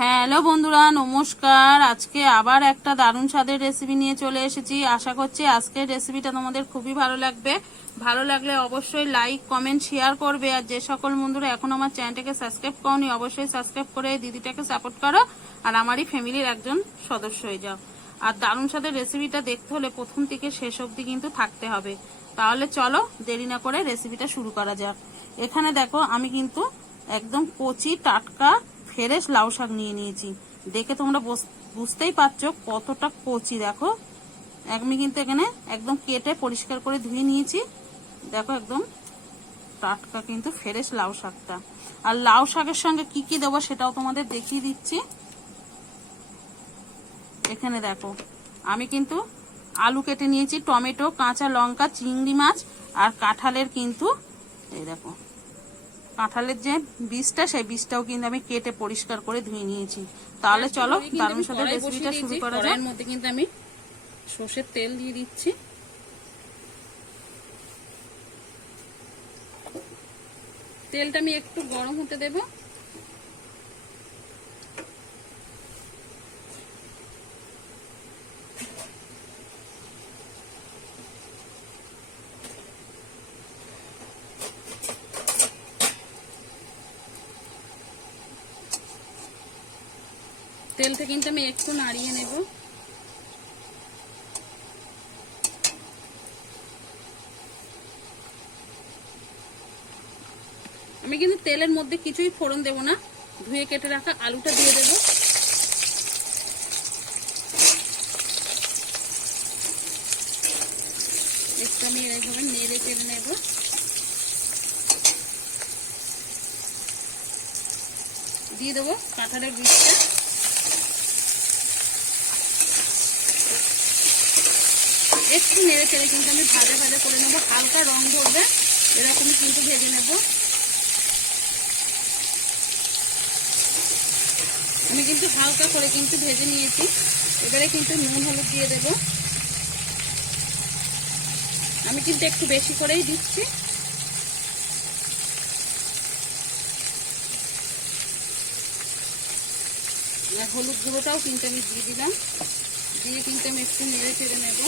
Hello বন্ধুরা, নমস্কার। আজকে আবার একটা দারুণ স্বাদের রেসিপি নিয়ে চলে এসেছি। আশা করছি আজকের রেসিপিটা তোমাদের খুবই ভালো লাগবে। ভালো লাগলে অবশ্যই লাইক কমেন্ট শেয়ার করবে। আর যে সকল বন্ধুরা এখন আমার চ্যানেলটাকে সাবস্ক্রাইব করনি, অবশ্যই সাবস্ক্রাইব করে দিদিটাকে সাপোর্ট করো। আর আমারই ফ্যামিলির একজন সদস্য হয়ে যাও। আর দারুণ স্বাদের রেসিপিটা দেখতে হলে প্রথম থেকে শেষ অবধি কিন্তু থাকতে হবে। তাহলে চলো দেরি না করে রেসিপিটা শুরু করা যাক। এখানে দেখো, আমি কিন্তু একদম কচি টাটকা ফ্রেশ লাউ শাক নিয়ে নিয়েছি। দেখে তোমরা বুঝ- বুঝতেই পারছ কতটা কচি, দেখো। আমি কিন্তু এখানে একদম কেটে পরিষ্কার করে ধুয়ে নিয়েছি। দেখো একদম টাটকা কিন্তু ফ্রেশ লাউ শাকটা। আর লাউ শাকের সঙ্গে কি কি দেবো সেটাও তোমাদের দেখিয়ে দিচ্ছি। এখানে দেখো, আমি কিন্তু আলু কেটে নিয়েছি, টমেটো, কাঁচা লঙ্কা, চিংড়ি মাছ আর কাঁঠালের কিন্তু, এই দেখো। কাঁঠালের যে বীজটা সেই বীজটাও কিন্তু আমি কেটে পরিষ্কার করে ধুয়ে নিয়েছি। তাহলে চলো দারুণ সাথে রেসিপিটা শুরু করা যাক। কড়াইয়ের মধ্যে কিন্তু আমি সর্ষের তেল দিয়ে দিচ্ছি। তেলটা আমি একটু গরম হতে দেব। তেলটা কিন্তু আমি একটু নাড়িয়ে নেব। আমি কিন্তু তেলের মধ্যে কিছুই ফোড়ন দেব না, ধুয়ে কেটে রাখা আলুটা দিয়ে দেব। একটু আমি এইভাবে নেড়ে চেড়ে নেব। দিয়ে দেবো কাঁঠালের বীজটা। একটু নেড়ে চেড়ে কিন্তু আমি ভাজা ভাজা করে নেব। হালকা রং ধরবে, এরকমই কিন্তু ভেজে নেব। আমি কিন্তু হালকা করে কিন্তু ভেজে নিয়েছি। এবারে কিন্তু নুন, হলুদ দিয়ে দেব। আমি কিন্তু একটু বেশি করেই দিচ্ছি। হলুদ গুঁড়োটাও কিন্তু আমি দিয়ে দিলাম। দিয়ে কিন্তু আমি একটু নেড়ে চেড়ে নেব।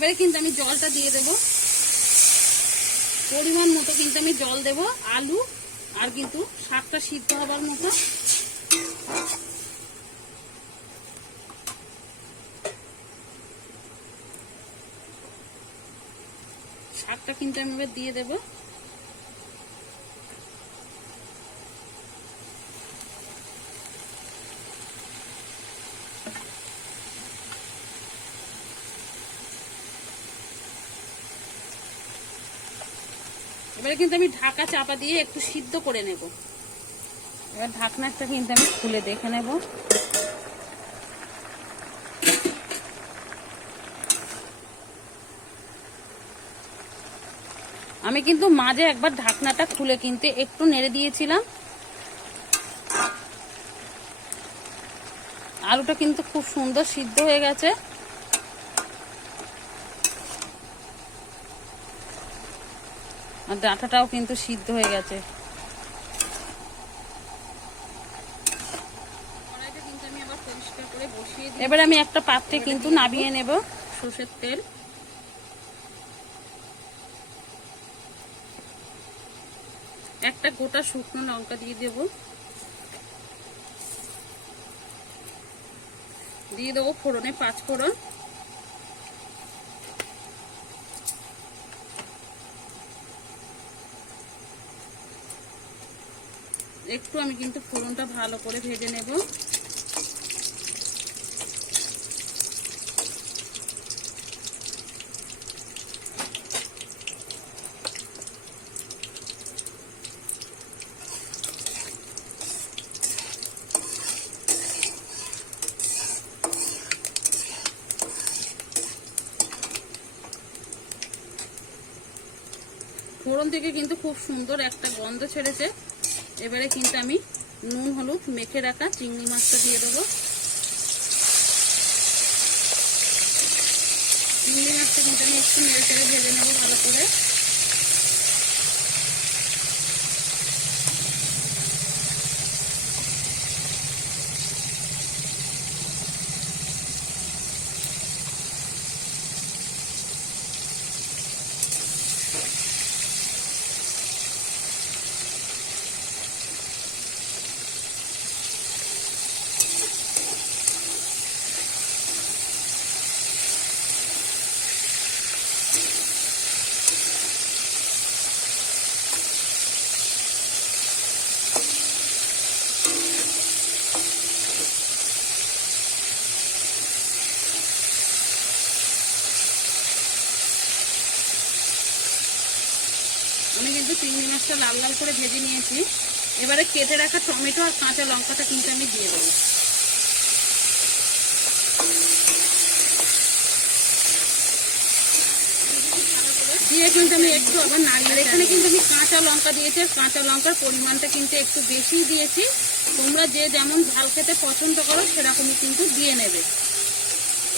এবারে কিন্তু আমি জলটা দিয়ে দেব। পরিমাণ মতো কিন্তু আমি জল দেব, আলু আর কিন্তু শাকটা সিদ্ধ হবার মতো। শাকটা কিন্তু আমি এবার দিয়ে দেব। এবারে কিন্তু আমি ঢাকা চাপা দিয়ে একটু সিদ্ধ করে নেব। এবার ঢাকনাটা কিন্তু আমি খুলে দেখে নেব। আমি কিন্তু মাঝে একবার ঢাকনাটা খুলে কিন্তু একটু নেড়ে দিয়েছিলাম। আলুটা কিন্তু খুব সুন্দর সিদ্ধ হয়ে গেছে। আর ডাঁটাটাও কিন্তু সিদ্ধ হয়ে গেছে। এবার আমি একটা পাত্রে কিন্তু নামিয়ে নেব। সর্ষের তেল। একটা গোটা শুকনো লঙ্কা দিয়ে দেব। দিয়ে দেবো ফোড়নে পাঁচ ফোড়ন একটু আমি কিন্তু ফোড়নটা ভালো করে ভেজে নেব। ফোড়ন থেকে কিন্তু খুব সুন্দর একটা গন্ধ ছেড়েছে। এবারে কিন্তু আমি নুন, হলুদ মেখে রাখা চিংড়ি মাছটা দিয়ে দেবো। চিংড়ি মাছটা কিন্তু আমি একটু নেড়ে ভেজে নেব ভালো করে। আমি কিন্তু চিংড়ি মাছটা লাল লাল করে ভেজে নিয়েছি। এবারে কেটে রাখা টমেটো আর কাঁচা লঙ্কাটা কিন্তু আমি দিয়ে দেবো। দিয়ে কিন্তু আমি একটু আবার নাড়িয়ে এখানে কিন্তু আমি কাঁচা লঙ্কা দিয়েছি কাঁচা লঙ্কার পরিমাণটা কিন্তু একটু বেশিই দিয়েছি। তোমরা যে যেমন ঝাল খেতে পছন্দ করো, সেরকমই কিন্তু দিয়ে নেবে।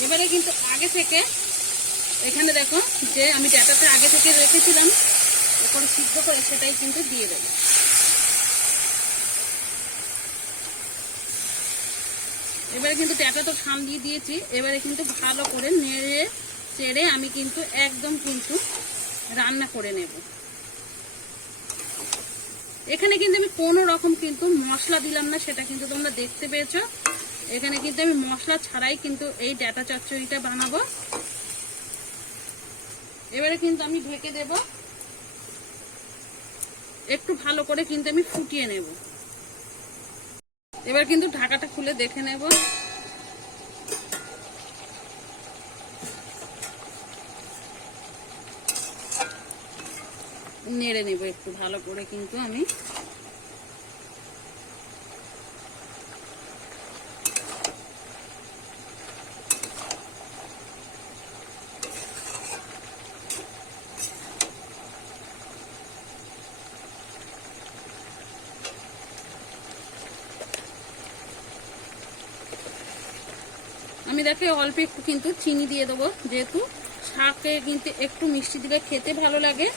এবারে কিন্তু আগে থেকে, এখানে দেখো যে আমি ডাটাটা আগে থেকে রেখেছিলাম ওপরে সিদ্ধ করে সেটাই কিন্তু দিয়ে দেবো। এবারে কিন্তু ট্যাটা তো খান দিয়ে দিয়েছি। এবারে কিন্তু ভালো করে নেড়ে চেড়ে আমি কিন্তু একদম কিন্তু রান্না করে নেব। এখানে কিন্তু আমি কোনো রকম কিন্তু মশলা দিলাম না, সেটা কিন্তু তোমরা দেখতে পেয়েছ। এখানে কিন্তু আমি মশলা ছাড়াই কিন্তু এই ডাটা চচ্চড়িটা বানাবো। এবারে কিন্তু আমি ঢেকে দেব। একটু ভালো করে কিন্তু আমি ফুটিয়ে নেব। এবার কিন্তু ঢাকাটা খুলে দেখে নেব। নেড়ে নেব একটু ভালো করে কিন্তু আমি। আমি দেখে অল্প একটু কিন্তু চিনি দিয়ে দেবো। যেহেতু শাকে কিন্তু একটু মিষ্টি দিলে খেতে ভালো লাগে।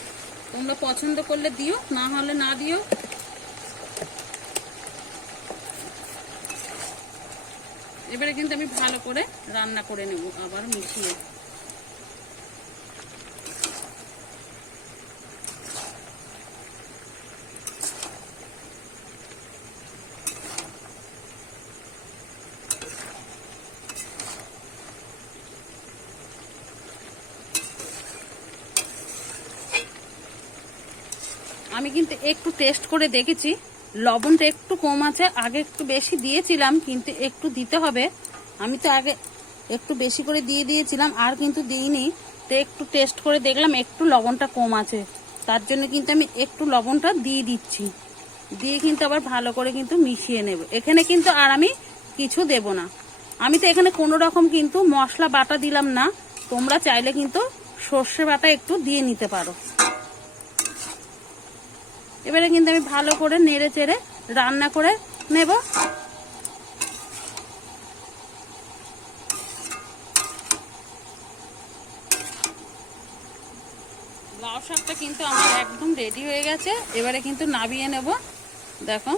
তোমরা পছন্দ করলে দিও, না হলে না দিও। এবারে কিন্তু আমি ভালো করে রান্না করে নেব, আবার মিশিয়ে। আমি কিন্তু একটু টেস্ট করে দেখেছি। লবণটা একটু কম আছে, আগে একটু বেশি দিয়েছিলাম, কিন্তু একটু দিতে হবে। আমি তো আগে একটু বেশি করে দিয়ে দিয়েছিলাম, আর কিন্তু দিইনি। তো একটু টেস্ট করে দেখলাম, একটু লবণটা কম আছে। তার জন্য কিন্তু আমি একটু লবণটা দিয়ে দিচ্ছি। দিয়ে কিন্তু আবার ভালো করে কিন্তু মিশিয়ে নেব। এখানে কিন্তু আর আমি কিছু দেব না। আমি তো এখানে কোনো রকম কিন্তু মশলা বাটা দিলাম না। তোমরা চাইলে কিন্তু সর্ষে বাটা একটু দিয়ে নিতে পারো। এবারে কিন্তু আমি ভালো করে নেড়ে চেড়ে রান্না করে নেব। লাউ শাকটা কিন্তু আমার একদম রেডি হয়ে গেছে। এবারে কিন্তু নাবিয়ে নেব। দেখো।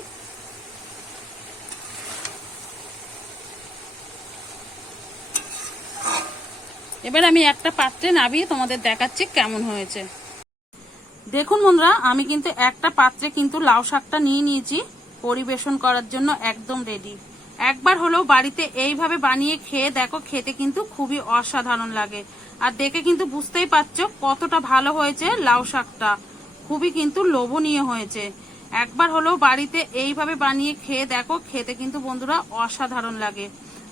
এবার আমি একটা পাত্রে নাবিয়ে তোমাদের দেখাচ্ছি কেমন হয়েছে। দেখুন বন্ধুরা, আমি কিন্তু একটা পাত্রে কিন্তু লাউ শাকটা নিয়ে নিয়েছি। পরিবেশন করার জন্য একদম রেডি একবার হলেও বাড়িতে এইভাবে বানিয়ে খেয়ে দেখো, খেতে কিন্তু খুবই অসাধারণ লাগে। আর দেখে কিন্তু বুঝতেই পারছ কতটা ভালো হয়েছে লাউ শাকটা। খুবই কিন্তু লোভনীয় হয়েছে। একবার হলেও বাড়িতে এইভাবে বানিয়ে খেয়ে দেখো, খেতে কিন্তু বন্ধুরা অসাধারণ লাগে।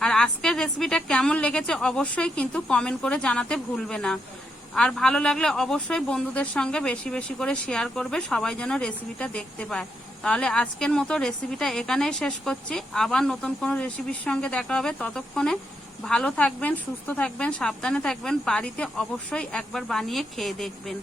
আর আজকের রেসিপিটা কেমন লেগেছে অবশ্যই কিন্তু কমেন্ট করে জানাতে ভুলবে না। আর ভালো লাগলে অবশ্যই বন্ধুদের সঙ্গে বেশি বেশি করে শেয়ার করবে, সবাই যেন রেসিপিটা দেখতে পায়। তাহলে আজকের মতো রেসিপিটা এখানেই শেষ করছি। আবার নতুন কোনো রেসিপির সঙ্গে দেখা হবে। ততক্ষণে ভালো থাকবেন, সুস্থ থাকবেন, সাবধানে থাকবেন। বাড়িতে অবশ্যই একবার বানিয়ে খেয়ে দেখবেন।